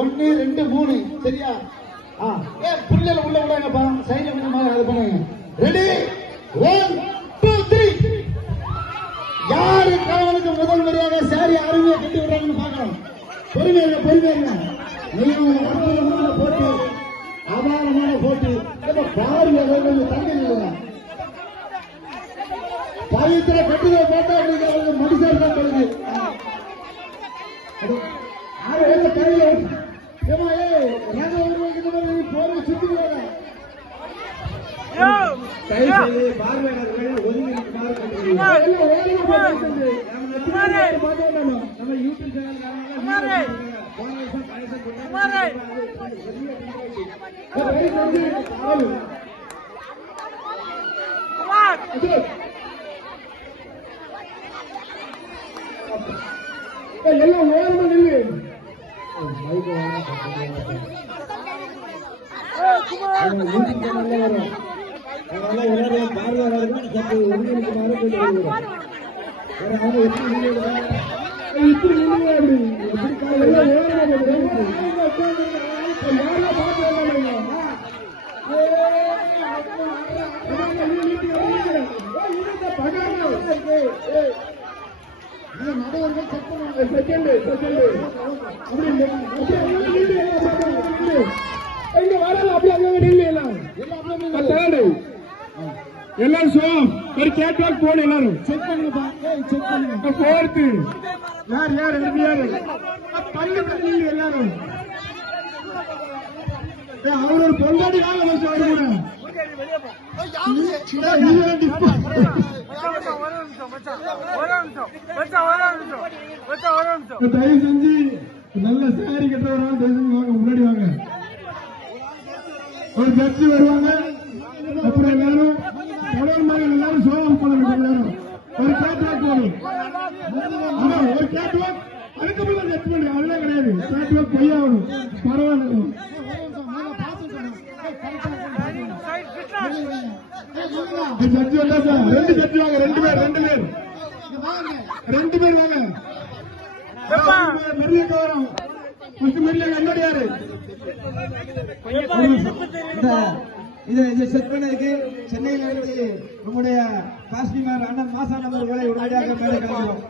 1 2 3 சரியா? புள்ளல உள்ள விடாங்கப்பா, சைடுல கொஞ்சம் அது பண்ணுங்க. ரெடி 1 2 3. யாரு கணவனுக்கு முதல் முறையாக சாரி அருமையா கட்டி விடுறாங்கன்னு பாக்கலாம். பொறுமையா அற்புதமான போட்டி, அபாரமான போட்டி. பாருங்க தங்கி பவித்திர கட்டுரை போட்டா அவங்களுக்கு மடிசார் தான் போடுது. கையில சுத்தி பார்வையாளர்கள் ஒதுங்கி நம்ம யூடியூப் எல்லாம் ஓரமா நில்லு. பார்வையாளர்கள் சற்று ஒருங்கிணைக்குமாறு கேட்டுக்கொள்கிறோம். எல்லாரும் ஒரு கேட்வாக் போடு, எல்லாரும் செக் பண்ணுங்க. போர்த்து யார் யார் பக்கத்துல எல்லாரும் அவர் ஒரு பொண்டாடி தயவு செஞ்சு நல்ல சாரி கட்டுறவங்க தயவு செஞ்சு வாங்க, முன்னாடி வாங்க. ஒரு ஜட்ஜி வருவாங்க, அப்புறம் எல்லாரும் எல்லாரும் சோகம் பண்ண எல்லாரும் ஒரு கேட்வாக் போடும். ஒரு கேட்வாக் அதுக்கப்புறம் ஜட்ஜ் பண்ணுங்க, அதெல்லாம் கிடையாது. கேட்வாக் பொய்யாகணும், பரவாயில்ல. ஜட்ஜி வந்தா சார், 2 ஜட்ஜி வாங்க, 2 பேர் வாங்க. மெல்லிக்க வரும், மெல்லிக்க என்னோட யாரு இதை செட் பண்ணதுக்கு சென்னையில இருந்து நம்முடைய காஸ்டிமார் அண்ணன் மாசானவர்களை உடனடியாக மேலே கலக்கிறோம்.